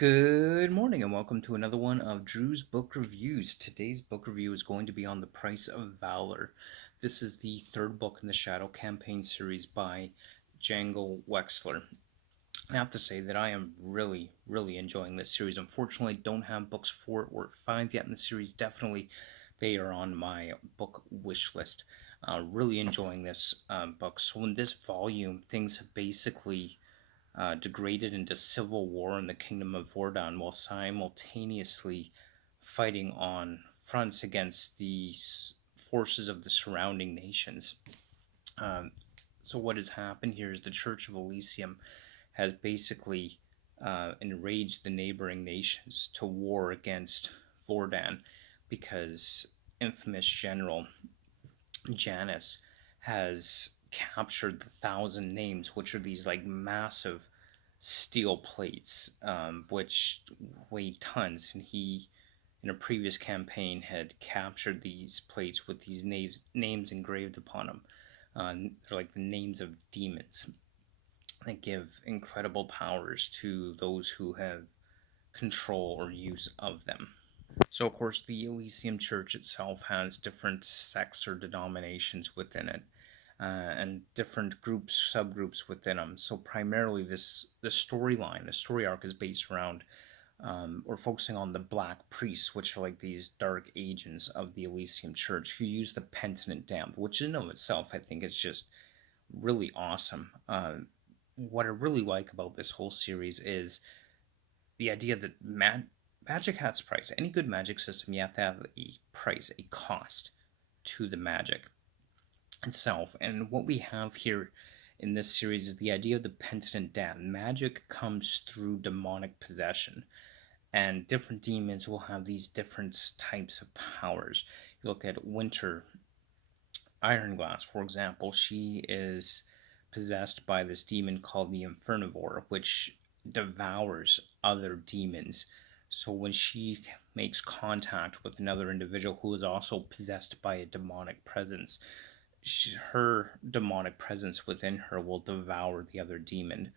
Good morning and welcome to another one of Drew's Book Reviews. Today's book review is going to be on The Price of Valor. This is the third book in the Shadow Campaign series by Django Wexler. I have to say that I am really enjoying this series. Unfortunately, I don't have books 4 or 5 yet in the series. Definitely, they are on my book wish list. Really enjoying this book. So in this volume, things have basically degraded into civil war in the Kingdom of Vordon while simultaneously fighting on fronts against the forces of the surrounding nations. Um, so, what has happened here is the Church of Elysium has basically enraged the neighboring nations to war against Vordon because infamous General Janus has captured the Thousand Names, which are these like massive steel plates, which weigh tons. And he, in a previous campaign, had captured these plates with these names engraved upon them. They're like the names of demons that give incredible powers to those who have control or use of them. So, of course, the Elysium Church itself has different sects or denominations within it, and different groups, subgroups within them. So, primarily, the storyline, the story arc is based around or focusing on the Black Priests, which are like these dark agents of the Elysium Church who use the Penitent Damned, which in and of itself I think is just really awesome. What I really like about this whole series is the idea that magic has price. Any good magic system, you have to have a price, a cost to the magic itself. And what we have here in this series is the idea of the penitent damned. Magic comes through demonic possession, and different demons will have these different types of powers. You look at Winter Ironglass, for example, she is possessed by this demon called the Infernivore, which devours other demons. So when she makes contact with another individual who is also possessed by a demonic presence, her demonic presence within her will devour the other demon.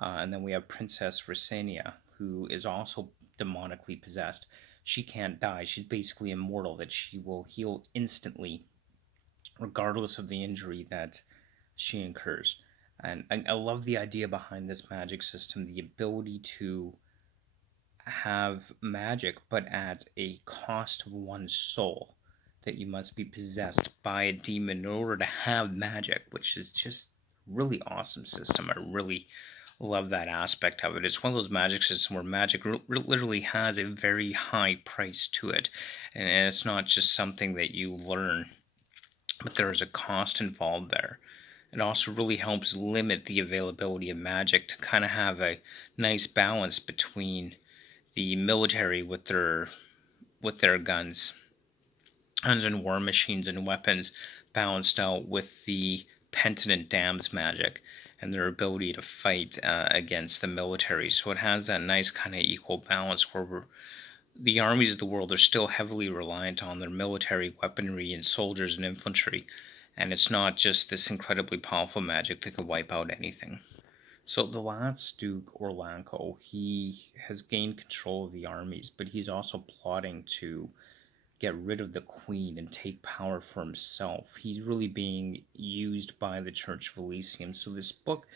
And then we have Princess Rosania, who is also demonically possessed. She can't die. She's basically immortal, that she will heal instantly regardless of the injury that she incurs. And I love the idea behind this magic system, the ability to have magic, but at a cost of one's soul. That you must be possessed by a demon in order to have magic, which is just really awesome system. I really love that aspect of it. It's one of those magic systems where magic literally has a very high price to it, and it's not just something that you learn, but there is a cost involved there. It also really helps limit the availability of magic to kind of have a nice balance between the military with their guns and war machines and weapons balanced out with the penitent damned's magic and their ability to fight against the military. So it has that nice kind of equal balance where the armies of the world are still heavily reliant on their military weaponry and soldiers and infantry, and it's not just this incredibly powerful magic that could wipe out anything. So the last Duke Orlanco, he has gained control of the armies, but he's also plotting to get rid of the queen and take power for himself. He's really being used by the Church of Elysium. So this book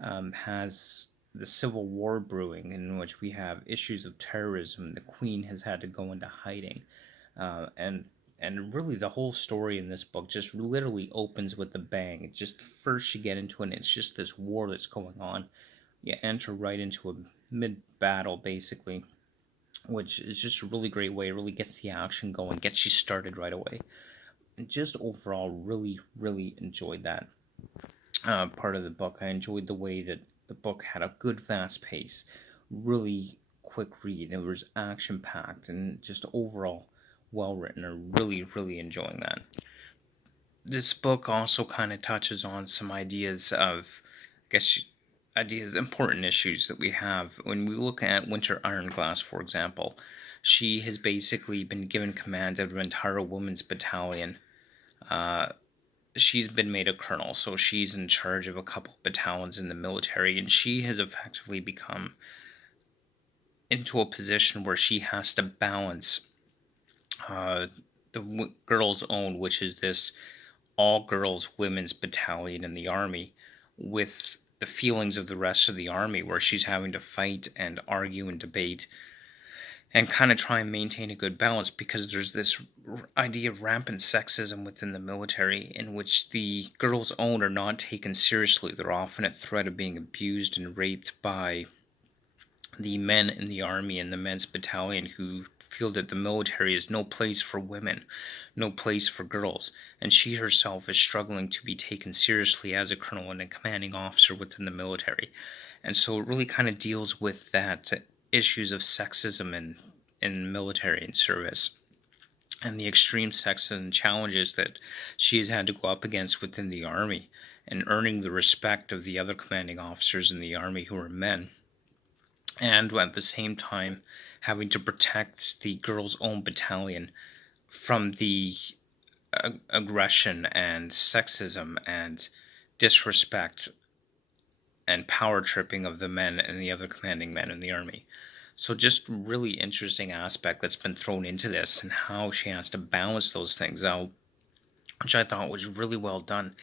has the civil war brewing, in which we have issues of terrorism. The queen has had to go into hiding, and really the whole story in this book just literally opens with a bang. It's just first you get into it, and it's just this war that's going on. You enter right into a mid battle basically, which is just a really great way. It really gets the action going, gets you started right away. And just overall, really enjoyed that part of the book. I enjoyed the way that the book had a good fast pace, really quick read. It was action packed and just overall well written. I'm really enjoying that. This book also kind of touches on some ideas of, I guess, ideas, important issues that we have. When we look at Winter Ironglass, for example, she has basically been given command of an entire women's battalion. Uh, she's been made a colonel, so she's in charge of a couple battalions in the military, and she has effectively become into a position where she has to balance the Girls Own, which is this all girls women's battalion in the army, with the feelings of the rest of the army, where she's having to fight and argue and debate and kind of try and maintain a good balance, because there's this idea of rampant sexism within the military, in which the Girls Own are not taken seriously. They're often at threat of being abused and raped by the men in the army and the men's battalion, who feel that the military is no place for women, no place for girls, and she herself is struggling to be taken seriously as a colonel and a commanding officer within the military. And so it really kind of deals with that issues of sexism in military and service, and the extreme sexism challenges that she has had to go up against within the army, and earning the respect of the other commanding officers in the army who are men, and at the same time having to protect the Girls Own battalion from the aggression and sexism and disrespect and power tripping of the men and the other commanding men in the army. So just really interesting aspect that's been thrown into this, and how she has to balance those things out, which I thought was really well done,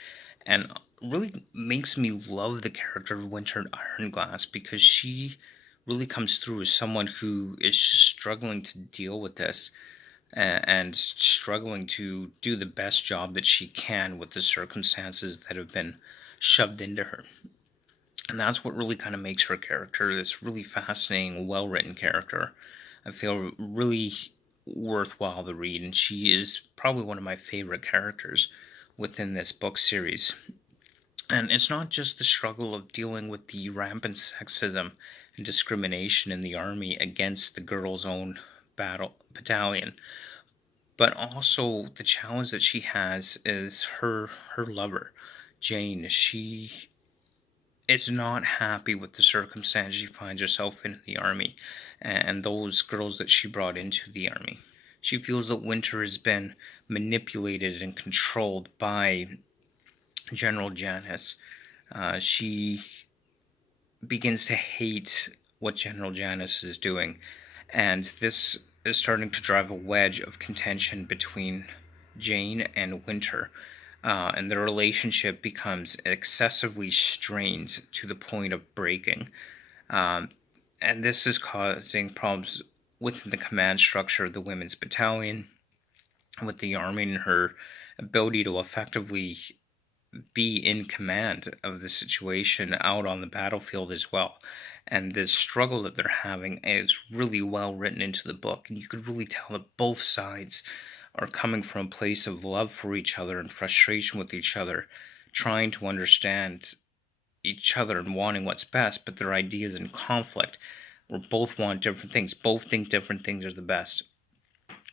and really makes me love the character of Winter Ironglass, because she really comes through as someone who is struggling to deal with this, and struggling to do the best job that she can with the circumstances that have been shoved into her. And that's what really kind of makes her character this really fascinating, well-written character. I feel really worthwhile to read, and she is probably one of my favorite characters within this book series. And it's not just the struggle of dealing with the rampant sexism and discrimination in the army against the Girls Own battalion, but also the challenge that she has is her lover, Jane. She is not happy with the circumstance she finds herself in the army, and those girls that she brought into the army. She feels that Winter has been manipulated and controlled by General Janice. She begins to hate what General Janice is doing, and this is starting to drive a wedge of contention between Jane and Winter, and their relationship becomes excessively strained to the point of breaking. And this is causing problems within the command structure of the women's battalion, with the army and her ability to effectively be in command of the situation out on the battlefield as well. And the struggle that they're having is really well written into the book, and you could really tell that both sides are coming from a place of love for each other and frustration with each other, trying to understand each other and wanting what's best, but their ideas in conflict, where both want different things, both think different things are the best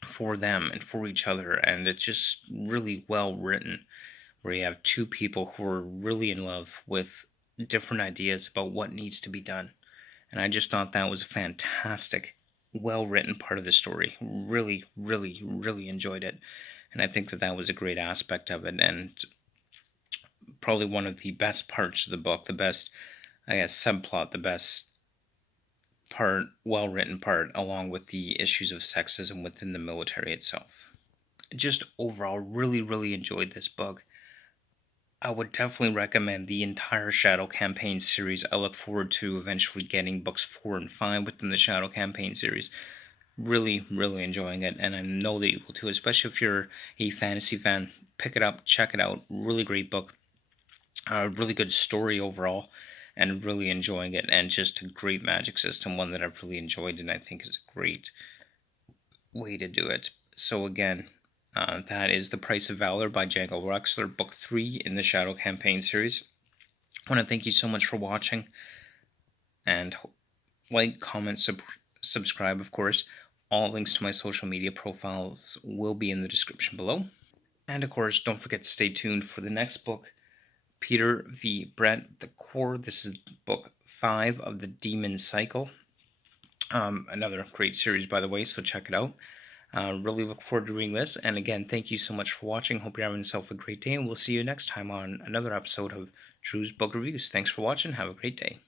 for them and for each other. And it's just really well written, where you have two people who are really in love with different ideas about what needs to be done. And I just thought that was a fantastic, well-written part of the story. Really, really, really enjoyed it. And I think that that was a great aspect of it, and probably one of the best parts of the book, the best, I guess, subplot, the best part, well-written part, along with the issues of sexism within the military itself. Just overall, really, really enjoyed this book. I would definitely recommend the entire Shadow Campaign series. I look forward to eventually getting books 4 and 5 within the Shadow Campaign series. Really, really enjoying it, and I know that you will too, especially if you're a fantasy fan. Pick it up, check it out. Really great book. Really good story overall, and really enjoying it, and just a great magic system, one that I've really enjoyed, and I think is a great way to do it. So again, that is The Price of Valor by Django Wexler, Book 3 in the Shadow Campaign series. I want to thank you so much for watching, and like, comment, subscribe, of course. All links to my social media profiles will be in the description below. And of course, don't forget to stay tuned for the next book, Peter v. Brent, The Core. This is book 5 of the Demon Cycle. Another great series, by the way, so check it out. Really look forward to reading this. And again, thank you so much for watching. Hope you're having yourself a great day, and we'll see you next time on another episode of Drew's Book Reviews. Thanks for watching. Have a great day.